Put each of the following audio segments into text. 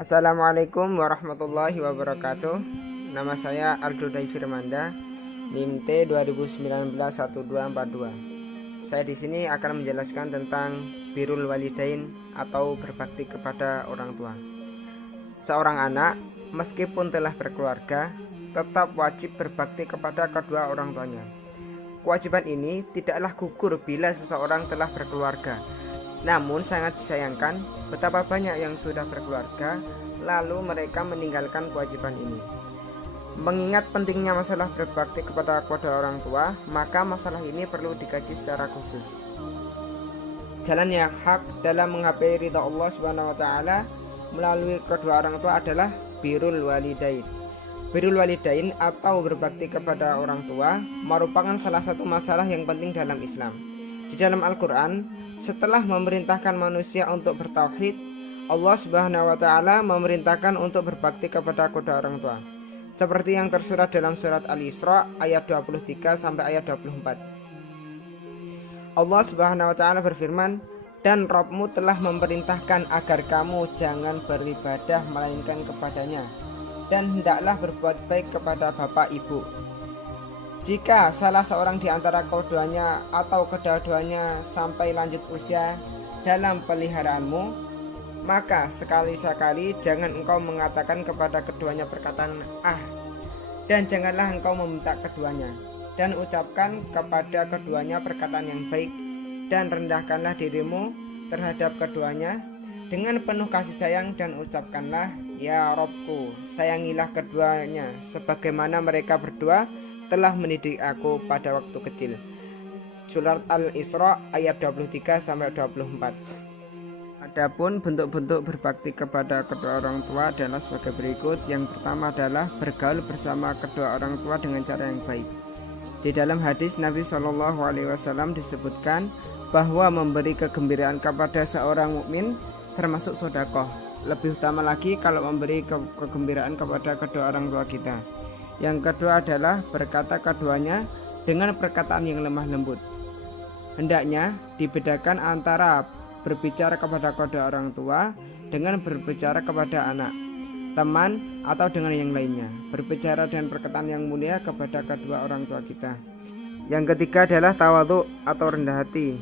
Assalamualaikum warahmatullahi wabarakatuh. Nama saya Aldo Dai Firmanda, NIM T 20191242. Saya di sini akan menjelaskan tentang birrul walidain atau berbakti kepada orang tua. Seorang anak meskipun telah berkeluarga tetap wajib berbakti kepada kedua orang tuanya. Kewajiban ini tidaklah gugur bila seseorang telah berkeluarga. Namun sangat disayangkan betapa banyak yang sudah berkeluarga lalu mereka meninggalkan kewajiban ini. Mengingat pentingnya masalah berbakti kepada orang tua, maka masalah ini perlu dikaji secara khusus. Jalan yang hak dalam menggapai ridha Allah Subhanahu wa taala melalui kedua orang tua adalah birrul walidain. Birrul walidain atau berbakti kepada orang tua merupakan salah satu masalah yang penting dalam Islam. Di dalam Al-Quran, setelah memerintahkan manusia untuk bertauhid, Allah Subhanahu wa taala memerintahkan untuk berbakti kepada kedua orang tua. Seperti yang tersurat dalam surat Al-Isra ayat 23 sampai ayat 24. Allah Subhanahu wa taala berfirman, "Dan Rabbmu telah memerintahkan agar kamu jangan beribadah melainkan kepadanya, dan hendaklah berbuat baik kepada bapak ibu. Jika salah seorang di antara keduanya atau kedua-duanya sampai lanjut usia dalam peliharaanmu, maka sekali-sekali jangan engkau mengatakan kepada keduanya perkataan dan janganlah engkau meminta keduanya, dan ucapkan kepada keduanya perkataan yang baik, dan rendahkanlah dirimu terhadap keduanya dengan penuh kasih sayang, dan ucapkanlah, ya Robku, sayangilah keduanya sebagaimana mereka berdua telah mendidik aku pada waktu kecil." Surat Al-Isra ayat 23 sampai 24. Adapun bentuk-bentuk berbakti kepada kedua orang tua adalah sebagai berikut. Yang pertama adalah bergaul bersama kedua orang tua dengan cara yang baik. Di dalam hadis Nabi SAW disebutkan bahwa memberi kegembiraan kepada seorang mukmin termasuk sedekah. Lebih utama lagi kalau memberi kegembiraan kepada kedua orang tua kita. Yang kedua adalah berkata keduanya dengan perkataan yang lemah lembut. Hendaknya dibedakan antara berbicara kepada kedua orang tua dengan berbicara kepada anak, teman, atau dengan yang lainnya. Berbicara dengan perkataan yang mulia kepada kedua orang tua kita. Yang ketiga adalah tawadhu atau rendah hati.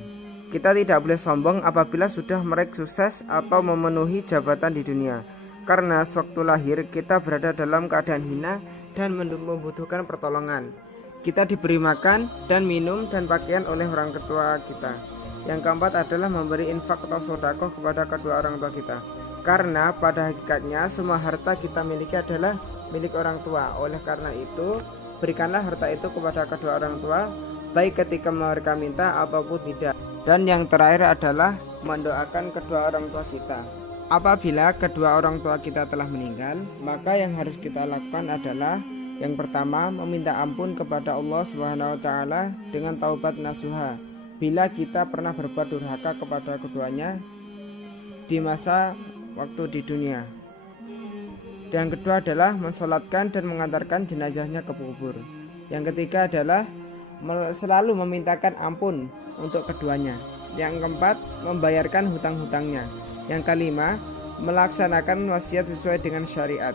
Kita tidak boleh sombong apabila sudah meraih sukses atau memenuhi jabatan di dunia, karena sewaktu lahir kita berada dalam keadaan hina dan membutuhkan pertolongan. Kita diberi makan dan minum dan pakaian oleh orang tua kita. Yang keempat adalah memberi infak atau sedekah kepada kedua orang tua kita, karena pada hakikatnya semua harta kita miliki adalah milik orang tua. Oleh karena itu, berikanlah harta itu kepada kedua orang tua, baik ketika mereka minta ataupun tidak. Dan yang terakhir adalah mendoakan kedua orang tua kita. Apabila kedua orang tua kita telah meninggal, maka yang harus kita lakukan adalah yang pertama, meminta ampun kepada Allah Subhanahu wa taala dengan taubat nasuha bila kita pernah berbuat durhaka kepada keduanya di masa waktu di dunia. Dan kedua adalah mensolatkan dan mengantarkan jenazahnya ke kubur. Yang ketiga adalah selalu memintakan ampun untuk keduanya. Yang keempat, membayarkan hutang-hutangnya. Yang kelima, melaksanakan wasiat sesuai dengan syariat.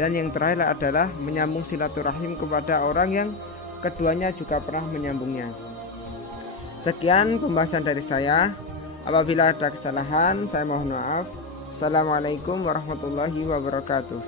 Dan yang terakhir adalah menyambung silaturahim kepada orang yang keduanya juga pernah menyambungnya. Sekian pembahasan dari saya. Apabila ada kesalahan, saya mohon maaf. Assalamualaikum warahmatullahi wabarakatuh.